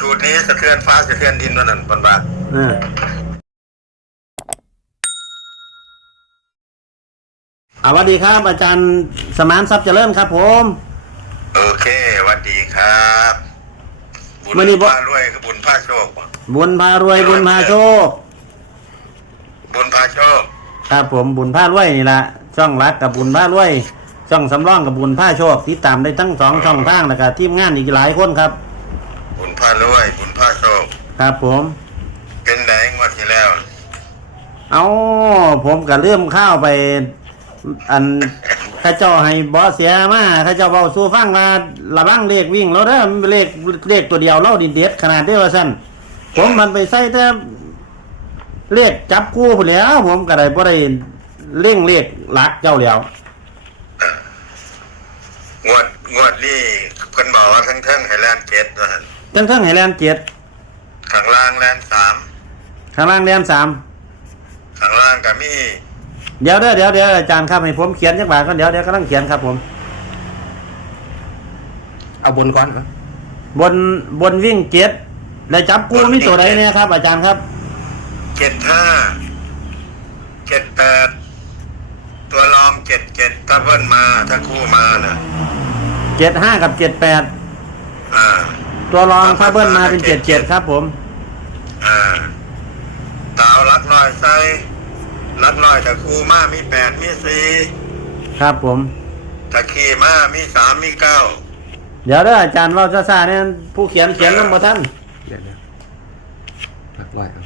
สูตรนี้สะเทือนฟ้าสะเทือนดินนั่นนะบนบาทเอออ่าสวัสดีครับ อาจารย์สมานทรัพย์เจริญครับ ผม โอเคสวัสดีครับบุวันนี้ญบ่ พารวยคือบุญพาโชค บุญพารวยบุญพาโชค บุญพาโชค ครับผมบุญพารวยนี่ละช่องรักกับบุญพารวย ช่องสำรองกับบุญพาโชคติดตามได้ทั้งสองช่องทางนะครับทีมงานอีกหลายคนครับบุญพารวยบุญพาโชค ครับผม เป็นไหนงวดที่แล้ว เอาผมก็เริ่มข้าวไป อันข้าเจ้าให้บอสเสียมาข้าเจ้าเบาสู้ฟังมาระบังเลขวิ่งแล้วเด้อเลขเลขตัวเดียวเล่าดิเด็ดขนาดเด้ว่าสั้นผมมันไปใส่แต่เลขจับคู่ผู้นแล้ว ผมก็ได้บ่ได้เร่งเลขหลักเจ้าแล้วงวดงวดนี่เพิ่นบอกว่าทั้งเทิงไฮแลนด์เจ็ดว่า หั่นทั้งทั้งไฮแลนด์เจ็ดข้างล่างแลนด์สามข้างล่างแดนสามข้างล่างก็มีเดี๋ยวเด้อเดี๋ยวเดี๋ยวอาจารย์ครับให้ผมเขียนจักบาทก่อนเดี๋ยวเดี๋ยวกำลังเขียนครับผม เอาบนก่อนนะบนบนวิ่งเจ็ดได้จับคู่มีตัวใดเนี่ยครับ อาจารย์ครับเจ็ดห้าเจ็ดแปดตัวรองเจ็ดเจ็ดถ้าเพิ่นมาถ้าคู่มานะเจ็ดห้ากับเจ็ดแปดอ่า ตัวรองถ้าเบิ้ลมาเป็นเจ็ดเจ็ดครับผม อ่าตาวลักลอยใส่ลักลอยถ้าคู่มามีแปดมีสี่ครับผมถ้าขี่มามีสามมีเก้าเดี๋ยวเด้ออาจารย์เราจะซาเนี่ยผู้เขียนเขียนน้ำมาท่าน เดี๋ยวเดี๋ยวหลักร้อยครับ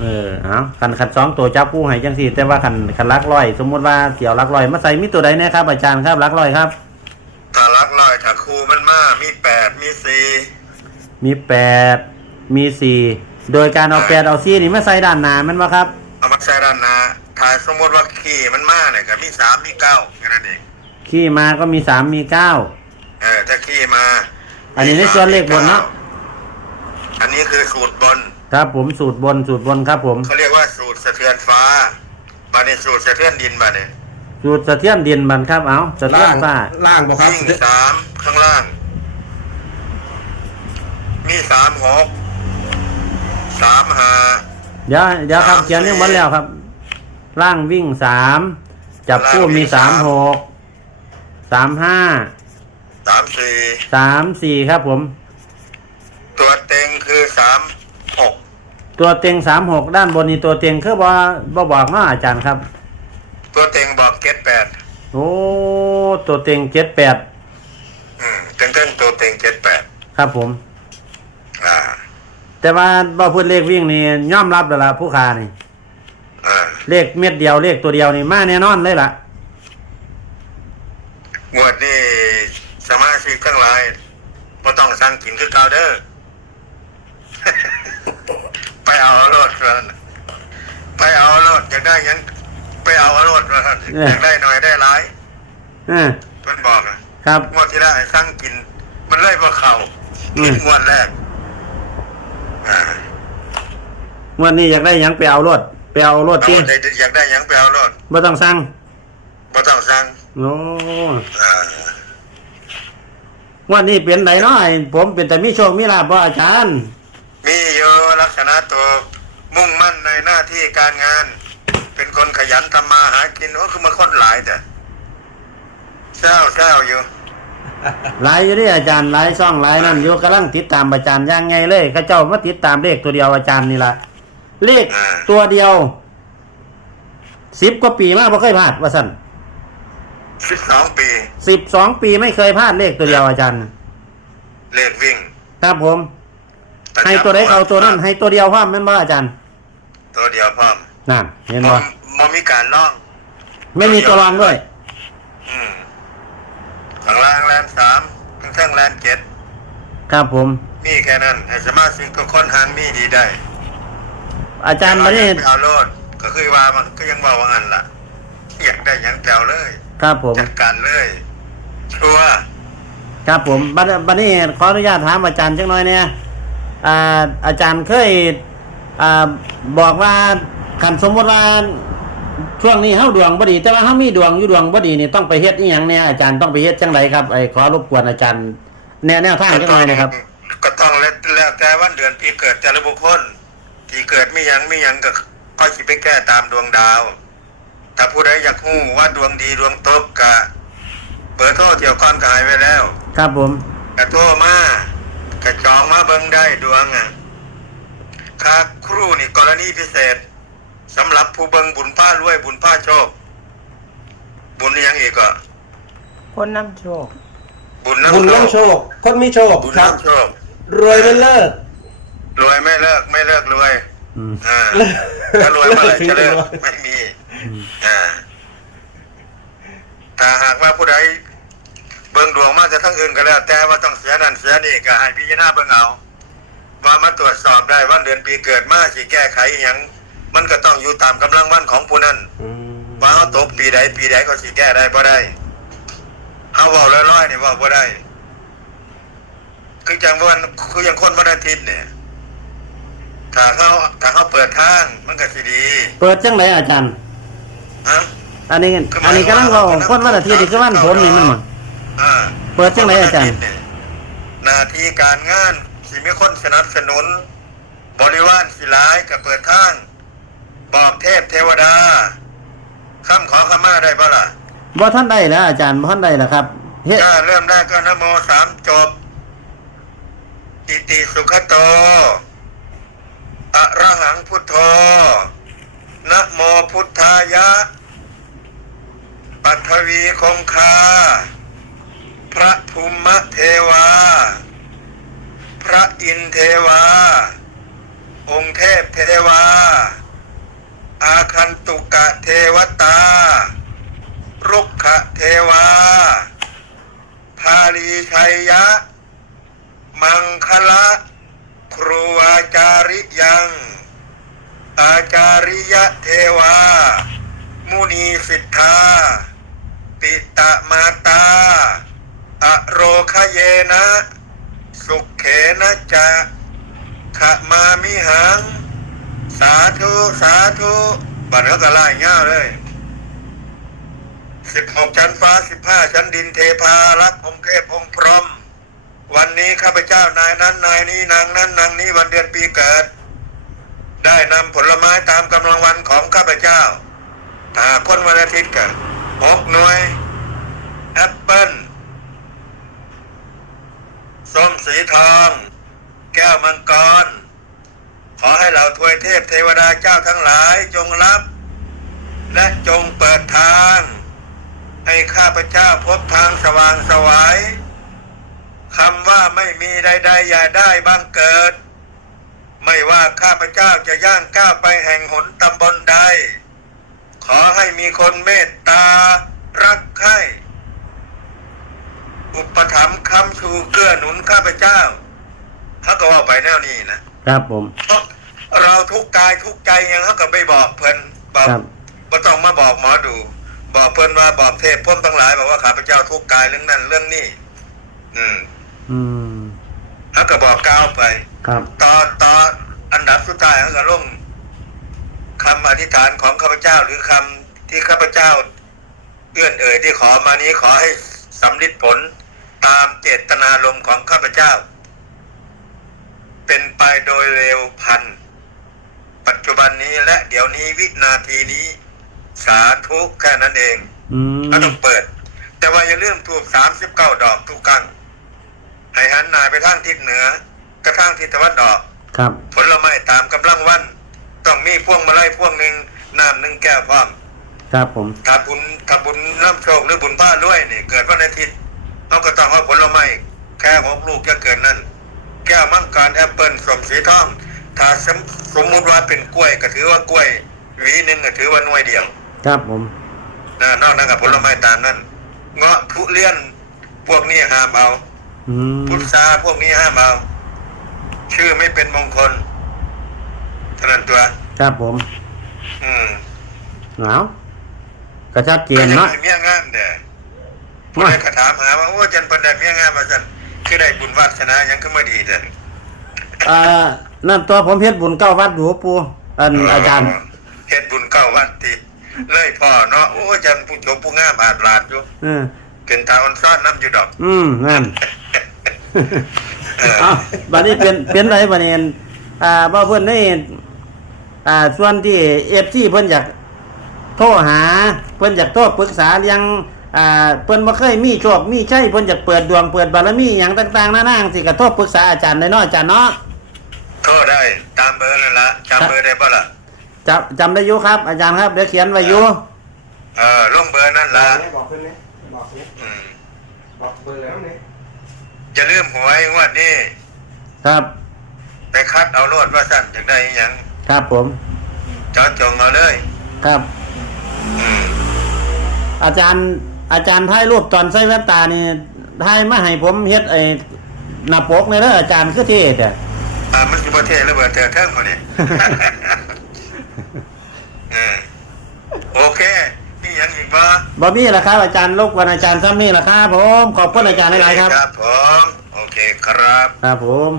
เออเอาขันขันสองตัวจับผู้ให้จังสี่ แต่ว่าขันขันลักลอย สมมุติว่าเกี่ยวลักลอยมาใส่มีตัวใดเนี่ยครับอาจารย์ครับลักลอยครับ ถ้าลักลอยถ้าคู่มันมามีแปดมีสี่ มีแปดมีสี่โดยการเอาแปดเอาสี่นี่มาใส่ด้านหน้ามันวะครับ เอามาใส่ด้านหน้าถ้าสมมติว่าขี่มันมาเนี่ยก็มีสามมีเก้าแค่นั้นเองขี้มาก็มีสามมีเก้าเออถ้าขี่มา อันนี้ในส่วนเลขบนเนอะอันนี้คือสูตรบน ครับผมสูตรบนสูตรบนครับผมเขาเรียกว่าสูตรสะเทือนฟ้าบาเนี่สูตรสะเทือนดินบาเนี่ยสูตรสะเทียนดินมันครับเอาสะเทียล่านงฟ้าล่างบ่ครับวิ่งสามข้างล่าง มีสามหกสามหาเดี๋ยวเดี๋ยวครับเขียนยังหมดแล้วครับร่างวิ่งสามจับคู่มีสามหกสามห้าสามสี่สามสี่ครับผม ตัวเต็งคือสามหกตัวเต็งสามหกด้านบนนี่ตัวเต็งคือบ่บ่บอกเนาะอาจารย์ครับ ตัวเต็งบอกเก็ตแปดโอ้ตัวเต็งเจ็ดแปดอืมเต็งเต็งตัวเต็งเจ็ดแปดครับผมอ่า แต่ว่าบ่พูดเลขวิ่งนี่ยอมรับแล้วล่ะผู้ค้านี่ อ่าเลขเม็ดเดียวเลขตัวเดียวนี่มาแน่นอนเลยล่ะ งวดนี้สมาชิกทั้งหลายบ่ต้องสั่งกินคือเก่าเด้อ ไปเอาเอารถเถอะไปเอาเอารถอยากได้หยังไปเอาเอารถมาอยากได้หน่อยได้หลายเออเพิ่นบอกนะครับ งวดที่แล้วให้สั่งกิน มันเลยบ่เข้าอืม งวดแรกอ่า งวันนี้อยากได้หยังไปเอารถไปเอารถเอาจริงได้อยากได้หยังไปเอารถบ่ต้องสั่งบ่ต้องสั่งโอ้อ่าวันนี้เป็นไดเนาะไอ้ผมเป็นแต่มีโชคมีลาภบ่อาจารย์ มีอยู่ลักษณะตัวมุ่งมั่นในหน้าที่การงาน เป็นคนขยันทำมาหากินว่าคือมาคนหลายแต่เศร้าเศร้าอยู่ หลายอยู่เดิอาจารย์หลายช่องหลายนั่นอยู่กำลังติดตามอาจารย์อย่างไงเลยเขาเจ้ามาติดตามเลขตัวเดียวอาจารย์นี่ล่ะเลขอ่าตัวเดียวสิบกว่าปีมาบ่เคยพลาดว่าสั่นสิบสองปีสิบสองปีไม่เคยพลาดเลขตัวเดียวอาจารย์ เลขวิ่ง ครับผมประจำให้ตัวใดเขาตัวนั้นให้ตัวเดียวพร้อมแม่นบ่อาจารย์ ตัวเดียวพร้อมนั่นเห็นมบ่มมีการล่อง ไม่มีตัวรองด้วย อืมข้างล่างแลนสามข้างข้างแลนเจ็ดครับผม มีแค่นั้นให้สมาชิกทุกคนหันมีดีได้อาจารย์มานี่ไปเอาโลดก็คือว่ามันก็ยังบอกว่างันล่ะอยากได้หยังแถวเลยครับผมจัดการเลยชัวร์ครับผมบัดบัดนี้ขออนุญาตถามอาจารย์จังหน่อยเนี่ยอ่าอาจารย์เคยอ่าบอกว่าขันสมมติว่า ช่วงนี้เฮาดวงบ่ดี แต่ว่าเฮามีดวงอยู่ดวงบ่ดีนี่ต้องไปเฮ็ดอีหยังเนี่ยอาจารย์ต้องไปเฮ็ดจังไดครับไอ้ขอรบกวนอาจารย์ แนวแนวทางจังหน่อยนะครับ ก็ต้องเล่นแล้วแต่วันเดือนปีเกิดแต่ละบุคคล ที่เกิดมีหยังมีหยังก็ค่อยสิไปแก้ตามดวงดาว ถ้าผู้ใดอยากฮู้ว่าดวงดีดวงตกกะเบอร์โทรเที่ยวก่อนก็ใหายไว้แล้วครับผมกระโทรมากระจองมาเบิ่งได้ดวงอะค่าครูนี่กรณีพิเศษ สำหรับผู้เบิ่งบุญผ้ารวยบุญผ้าโชค บุญอิหยังอีกก็คนน้ำโชค บุญบุญน้ำน้ำโชค คนมีโชคบุญครับ น้ำโชค รวยไม่เลิกรวยไม่เลิกไม่เลิกรวยอืมอ่าเลิกถ้ารวยเมื่อไหร่จะเลิกเลิกไม่มีอ่าถ้าหากว่าผู้ใดเบิ่งดวงมาจะทั้งอื่นก็แล้ว แต่ว่าต้องเสียนั่นเสียนี่ก็ให้พิจารณาเบิ่งเอาว่ามาตรวจสอบได้ว่าเดือนปีเกิดมาสิแก้ไขอหย่าง มันก็ต้องอยู่ตามกำลังวันของผู้นั้นอืมว่าเขาตกปีใดปีใดก็สิแก้ได้บ่ได้เอาเว้าลอยๆนี่เว่าบ่ได้ คือจังวันคืออย่างคนวันอาทิตย์เนี่ยถ้าเขาถ้าเขาเปิดทางมันก็สิดี เปิดจังไหนอาจารย์ฮะอันนี้อันนี้กำลังก็คนวันอาทิตย์นี่คือวันผลนี่มันหมดอ่าเปิดจังไหนอาจารย์หน้าที่การงานสิมีคนสนับสนุน บริวารสิหลายก็เปิดทาง บอกเทพเทวดาคำขอขมาได้ปะล่ะบ่ท่านได้แล้วอาจารย์บ่ท่านได้แล้วครับเฮ็ดถ้าเริ่มได้ก็นะโมสามจบอิติสุขโตอะระหังพุทโธนะโมพุทธายะ ปัทวีคงคา พระภูมิเทวา พระอินทร์เทวา องค์เทพเทวา อาคันตุกะเทวตา รุกขเทวาพาลีชัยยะ มังคละครูอาจาริยัง อาจาริยะเทวา มุนีสิทธา ปิตะมาตา อโรคเยนะ สุขเขนะจะขมามิหัง สาธุสาธุบัดเขาก็ไล่เง่าเลยสิบหกชั้นฟ้าสิบห้าชั้นดินเทพารักองค์เทพองค์พรหมวันนี้ข้าพเจ้านายนั้นนายนี้นางนั้นนางนี้วันเดือนปีเกิด ได้นำผลไม้ตามกำลังวันของข้าพเจ้าถ้าคนวันอาทิตย์กันหกหน่วย แอปเปิ้ลส้มสีทอง แก้วมังกร ขอให้เหล่าทวยเทพเทวดาเจ้าทั้งหลายจงรับ และจงเปิดทาง ให้ข้าพเจ้าพบ ทางสว่างไสวายคำว่าไม่มีใดๆอย่าได้บังเกิด ไม่ว่าข้าพเจ้าจะย่างก้าวไปแห่งหนตำบลใด ขอให้มีคนเมตตา รักใคร่อุปถัมภ์คำชูเกื้อหนุนข้าพเจ้าเขาก็ว่าไปแนวนี้นะครับผมเพราะเราทุกข์กายทุกข์ใจยังเขาก็ไม่บอกเพิ่นบอกครับบ่ต้องมาบอกหมอดู บอกเพิ่นว่าบอกเทพพ่นทั้งหลายบอกว่าข้าพเจ้าทุกข์กายเรื่องนั้นเรื่องนี้อืม อืมเขาก็บอกก้าวไป ครับ ตอนตอนอันดับสุดท้ายเขาก็ลงคำอธิษฐานของข้าพเจ้าหรือคำที่ข้าพเจ้าเอื้อนเอ่ยที่ขอมานี้ขอให้สำลิดผลตามเจตนารมณ์ของข้าพเจ้า เป็นไปโดยเร็วพลัน ปัจจุบันนี้และเดี๋ยวนี้วินาทีนี้ สาธุแค่นั้นเองอืมก็ต้องเปิด แต่ว่าอย่าลืมทูบสามสิบเก้าดอกทุกครั้งให้หันหน้าไปทางทิศเหนือกระทางทิศตะวันออก ครับ ผลไม้ตามกำลังวัน ต้องมีพวงมาลัยพวงหนึ่งน้ำหนึ่งแก้วพร้อมครับผม ถ้าบุญถ้าบุญน้ำโชคหรือบุญผ้าด้วยนี่ เกิดวันอาทิตย์เขาก็ต้องเอาผลไม้แค่หกลูกจะเกิดนั่น แก้วมังกรแอปเปิลสมสีทอง ถ้าสมสมมุติว่าเป็นกล้วยก็ถือว่ากล้วยหวีหนึ่งก็ถือว่าหน่วยเดียว ครับผมนะนอกนั้นกับผลไม้ตามนั้นเงาะทุเรียนพวกนี้ห้ามเอาอืมพุทราพวกนี้ห้ามเอา ชื่อไม่เป็นมงคลเท่านั้นตัว ครับผมอืมเอาก็ชัดเจนเนาะไม่ใช่เมียงามเด้อผู้ใดก็ถามหาว่าโอ้จันเพิ่นได้เมียงามมาสั่นคือได้บุญวาสนาหยังคือมาดีเด้อ อ่านั่นตัวผมเฮ็ดบุญเก้าวัดอยู่ปูอันอาจารย์ เฮ็ดบุญเก้าวัดติ เลยพ่อเนาะโอ้จันผู้ชมผู้งามอาจลาดอยู่เออเป็นตาออนซ่อนน้ำอยู่ดอกอืมนั่นเออเอาบัดนี้เป็นเป็นไรบัดนี้อ่าบ่เพิ่นได้อ่าส่วนที่ FC เพิ่นอยากโทรหา เพิ่นอยากโทรปรึกษาเรื่องอ่าเพิ่นบ่เคยมีโชคมีชัยเพิ่นอยากเปิดดวงเปิดบารมีหยังต่างๆนานาสิก็โทรปรึกษาอาจารย์ได้เนาะอาจารย์เนาะโทษได้ตามเบอร์นั่นละจำเบอร์ได้ปะล่ะ จำจำได้อยู่ครับ อาจารย์ครับเดี๋ยวเขียนไว้อยู่เออลงเบอร์นั่นละบอกขึ้นนี่บอกนี่อืมบอกเบอร์แล้วนี่อย่าลืมหวยงวดนี้ครับ ไปคัดเอาโลดว่าสั่นจากได้อิหยังครับผม จอดจงเอาเลยครับ อืมอาจารย์ อาจารย์ถ่ายรูปตอนใส่แว่นตานี่ถ่ายมาให้ผมเฮ็ดไอ้หน้าปกเลยเด้ออาจารย์คือเท่แต่อ่ามันสิบ่เทหรือเบอร์เธอเทิงมาเนี่ยอืม โอเคนี่ยังอีกบ่บอมี่ละครับ อาจารย์รบกวนอาจารย์ซ้ำนี่ละครับผม ขอบคุณอาจารย์หลายๆครับ ครับผม โอเคครับ ครับผม